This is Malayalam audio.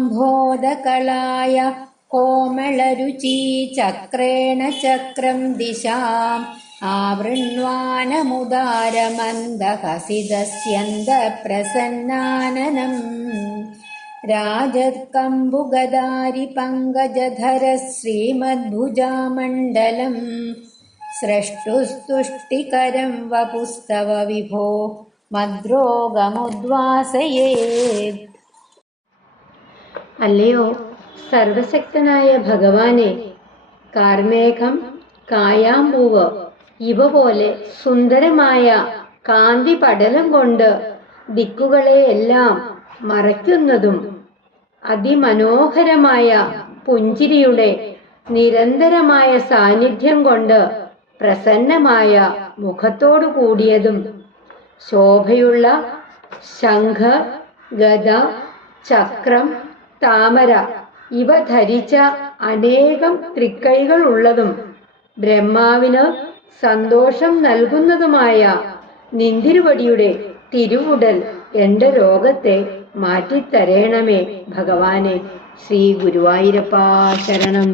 म्भोधकलाय कोमलरुचीचक्रेण चक्रं दिशाम् आवृण्वानमुदारमन्दहसिदस्यन्दप्रसन्नाननम् राजत्कम्बुगदारिपङ्कजधर श्रीमद्भुजामण्डलम् स्रष्टुस्तुष्टिकरं वपुस्तव विभो मद्रोगमुद्वासयेत् അല്ലയോ? സർവശക്തനായ ഭഗവാനെ കാർമേഘം കായാമ്പൂവ് ഇവ പോലെ സുന്ദരമായ കാന്തി പടലം കൊണ്ട് ദിക്കുകളെ എല്ലാം മറയ്ക്കുന്നതും അതിമനോഹരമായ പുഞ്ചിരിയുടെ നിരന്തരമായ സാന്നിധ്യം കൊണ്ട് പ്രസന്നമായ മുഖത്തോടു കൂടിയതും ശോഭയുള്ള ശംഖ ഗദ ചക്രം താമര. ഇവ ധരിച്ച അനേകം തൃക്കൈകൾ ഉള്ളതും ബ്രഹ്മാവിന് സന്തോഷം നൽകുന്നതുമായ നിന്തിരുവടിയുടെ തിരുവുടൽ എന്റെ രോഗത്തെ മാറ്റിത്തരേണമേ ഭഗവാനെ. ശ്രീ ഗുരുവായൂരപ്പ ശരണം.